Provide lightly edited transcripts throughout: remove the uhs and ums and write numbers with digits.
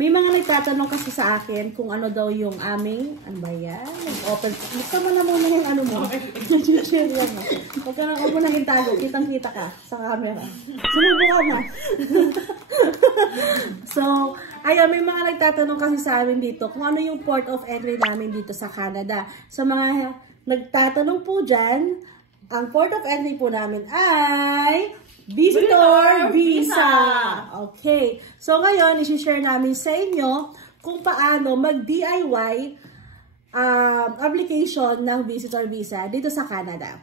May mga nagtatanong kasi sa akin kung ano daw yung aming, ano ba yan? Open. Gusto mo na muna yung ano mo. Share yan mo. Huwag mo nang itago. Kitang-kita ka sa camera. Sumubo ka na. So, ayun, may mga nagtatanong kasi sa amin dito kung ano yung port of entry namin dito sa Canada. Sa mga nagtatanong po dyan, ang port of entry po namin ay Visitor Visa! Okay. So, ngayon, isi-share namin sa inyo kung paano mag-DIY application ng Visitor Visa dito sa Canada.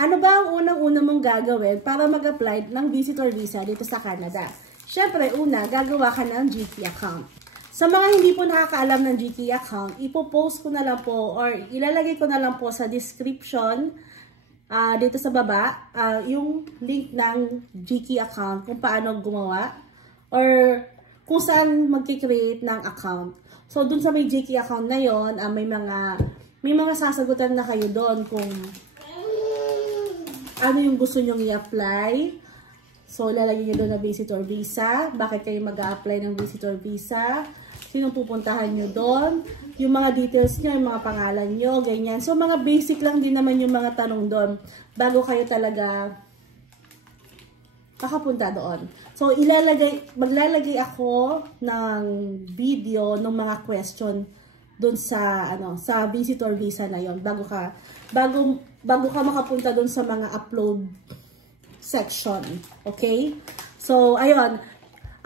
Ano ba ang unang-una mong gagawin para mag-apply ng Visitor Visa dito sa Canada? Siyempre, una, gagawa ka ng GT account. Sa mga hindi po nakakaalam ng GT account, ipopost ko na lang po or ilalagay ko na lang po sa description dito sa baba yung link ng GT account kung paano gumawa or kung saan mag-create ng account. So, dun sa may GT account na yon, may mga sasagutan na kayo doon kung ano yung gusto nyong i-apply. So, lalagay nyo doon na Visitor Visa. Bakit kayo mag-a-apply ng Visitor Visa? Sinong pupuntahan nyo doon? Yung mga details nyo, yung mga pangalan nyo, ganyan. So, mga basic lang din naman yung mga tanong doon bago kayo talaga makapunta doon. So, maglalagay ako ng video ng mga question doon sa Visitor Visa na yon bago ka makapunta doon sa mga upload section. Okay? So, ayun.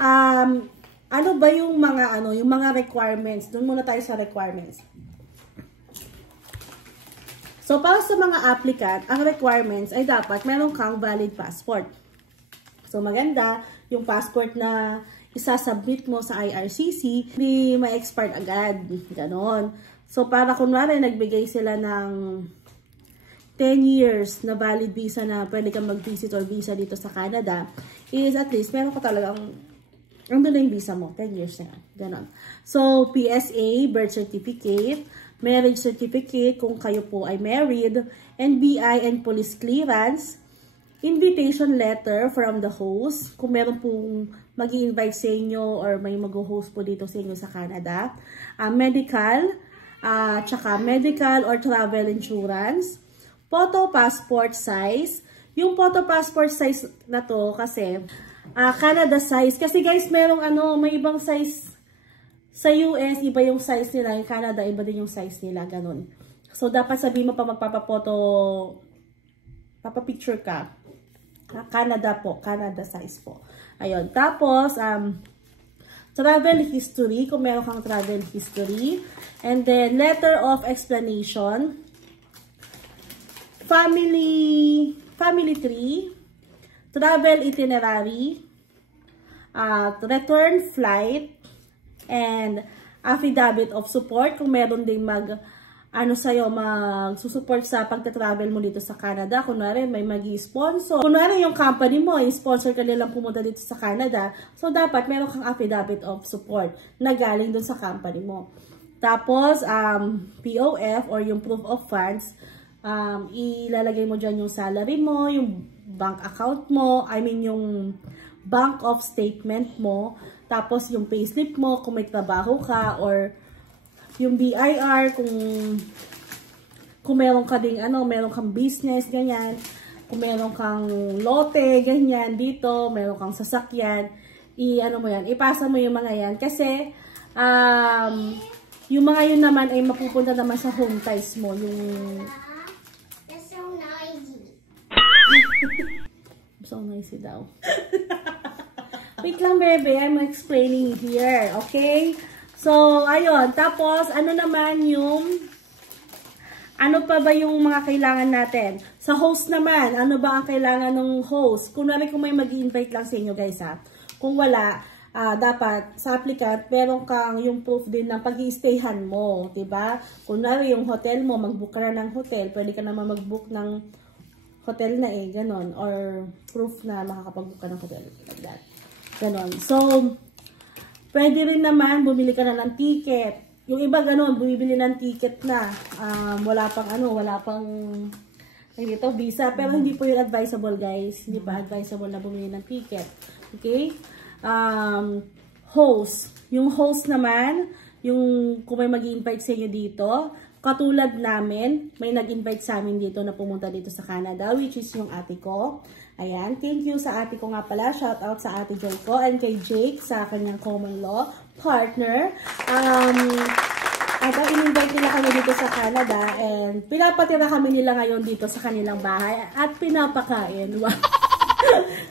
Ano ba yung mga requirements? Doon muna tayo sa requirements. So, para sa mga applicant, ang requirements ay dapat meron kang valid passport. So, maganda yung passport na isasubmit mo sa IRCC, hindi ma-expire agad. Ganon. So, para kunwari nagbigay sila ng 10 years na valid visa na pwede kang mag-visitor visa dito sa Canada, is at least meron ka talagang, andun na yung visa mo, 10 years na yan. Ganon. So, PSA, birth certificate, marriage certificate kung kayo po ay married, NBI and police clearance, invitation letter from the host, kung meron pong mag-i-invite sa inyo or may mag-host po dito sa inyo sa Canada, medical, tsaka medical or travel insurance, photo passport size. Yung photo passport size na to kasi Canada size. Kasi guys, merong may ibang size sa US, iba yung size nila. Yung Canada, iba din yung size nila. Ganun. So, dapat sabihin mo pa papapicture ka. Canada po. Canada size po. Ayun. Tapos, travel history. Kung meron kang travel history. And then, letter of explanation. Family tree, travel itinerary, return flight, and affidavit of support kung meron ding magsusupport sa pagta-travel mo dito sa Canada. Kunwari may magi-sponsor. Kunwari yung company mo, sponsor ka nilang pumunta dito sa Canada. So, dapat meron kang affidavit of support na galing dun sa company mo. Tapos, POF or yung proof of funds, ilalagay mo dyan yung salary mo, yung bank account mo, yung bank of statement mo, tapos yung payslip mo kung may trabaho ka, or yung BIR kung meron ka ding meron kang business, ganyan, kung meron kang lote, ganyan, dito, meron kang sasakyan, ipasa mo yung mga yan, kasi yung mga yun naman ay mapupunta naman sa home ties mo, yung so noisy daw. Wait lang, baby. I'm explaining here. Okay? So, ayun. Tapos, ano pa ba yung mga kailangan natin? Sa host naman, ano ba ang kailangan ng host? Kunwari kung may mag-invite lang sa inyo, guys, ha? Kung wala, dapat sa applicant, meron kang yung proof din ng pag-i-stayhan mo. Diba? Kunwari yung hotel mo, mag-book ka na ng hotel. Pwede ka naman mag-book ng hotel na ganon, or proof na makakapag-book ka ng hotel, like that, ganon. So, pwede rin naman, bumili ka na ng ticket, yung iba ganun, bumibili ng ticket na. Wala pang dito, visa. Pero hindi po yung advisable, guys. Hindi pa advisable na bumili ng ticket. Okay? Host. Yung host naman, yung kung may mag-invite sa inyo dito, katulad namin, may nag-invite sa amin dito na pumunta dito sa Canada, which is yung ate ko. Ayan, thank you sa ate ko nga pala. Shout out sa ate Joy ko and kay Jake sa kanyang common law partner. In-invite nila kami dito sa Canada and pinapatira kami nila ngayon dito sa kanilang bahay at pinapakain.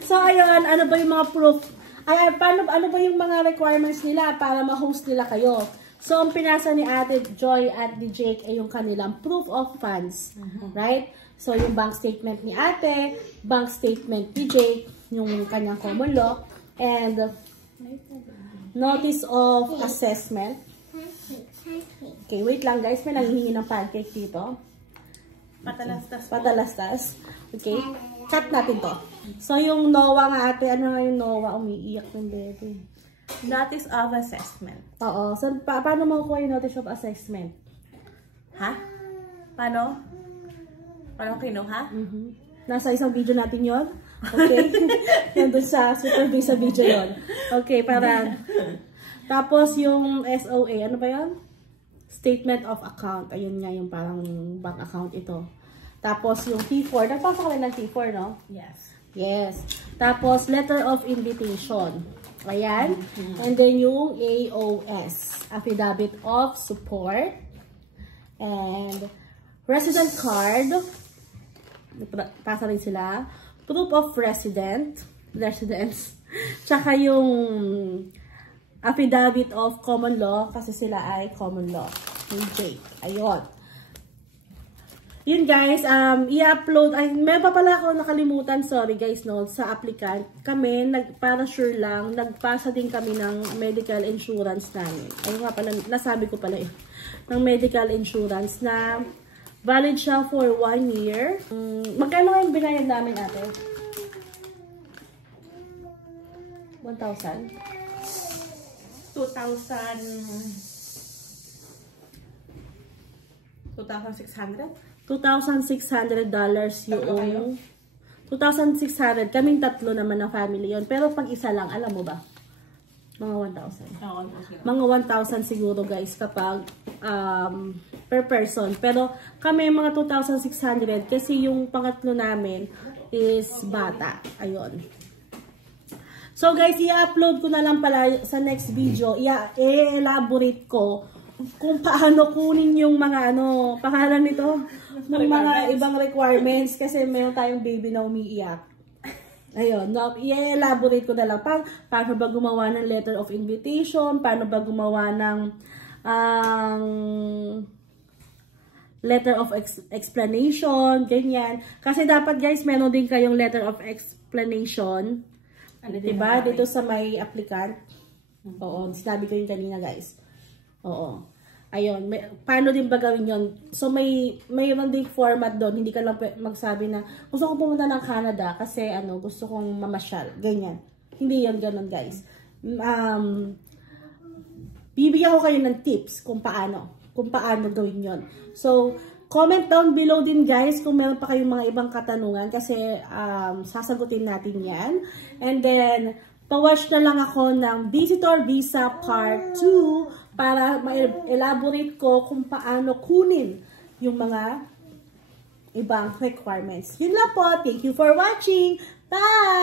So, ayun, ano ba yung mga proof? Ano ba yung mga requirements nila para ma-host nila kayo? So, ang pinasa ni Ate Joy at ni Jake ay yung kanilang proof of funds. Right? So, yung bank statement ni Ate, bank statement ni Jake, yung kanyang common law, and notice of assessment. Okay, wait lang guys. May nanghihingi ng pancake dito. Patalastas. Okay. Cut natin to. So, yung NOAA nga ate, ano nga yung NOAA? Umiiyak yung baby. Notice of assessment. Oo. So, paano makukuha yung notice of assessment? Ha? Paano? Paano kinuha? Nasa isang video natin yon. Okay? Nandun sa super sa video yon. Okay, para... Tapos, yung SOA, ano ba yan? Statement of account. Ayun nga yung parang bank account ito. Tapos, yung T4. Nagpasa ka rin ng T4, no? Yes. Yes. Tapos, letter of invitation. Ayan. And then, yung AOS. Affidavit of support. And, resident card. Pasa rin sila. Proof of residence. Tsaka yung affidavit of common law. Kasi sila ay common law. Yung Jake. Ayun. Yun guys, i-upload, may pa pala ako nakalimutan, sorry guys, no, sa applicant. Kami, para sure lang, nagpasa din kami ng medical insurance namin. Ayun nga pala, nasabi ko pala ng medical insurance na valid siya for 1 year. Magkano yung binayad namin ate? 1,000? 2,600? $2,600 yung... 2,600. Kaming tatlo naman na family yon. Pero pag isa lang, alam mo ba? Mga 1,000. Mga 1,000 siguro guys kapag per person. Pero kami mga 2,600 kasi yung pangatlo namin is bata. Ayun. So guys, i-upload ko na lang pala sa next video. I-elaborate ko kung paano kunin yung mga pangalan nito, ng mga ibang requirements kasi mayroon tayong baby na umiiyak. Ayun, i-elaborate ko na lang paano ba gumawa ng letter of invitation, paano ba gumawa ng letter of explanation, ganyan. Kasi dapat guys, meron din kayong letter of explanation, diba? Dito sa may applicant. Oo, sinabi ko yun kanina guys. Oo. Ayun, paano din ba gawin yun? So, mayroon din format doon. Hindi ka lang magsabi na, gusto kong pumunta ng Canada kasi, gusto kong mamasyal. Ganyan. Hindi yun ganun, guys. Bibigyan ko kayo ng tips kung paano gawin yun. So, comment down below din, guys, kung meron pa kayong mga ibang katanungan kasi, sasagutin natin yan. And then, pa-watch na lang ako ng Visitor Visa Part 2 para ma-elaborate ko kung paano kunin yung mga ibang requirements. Yun lang po. Thank you for watching. Bye!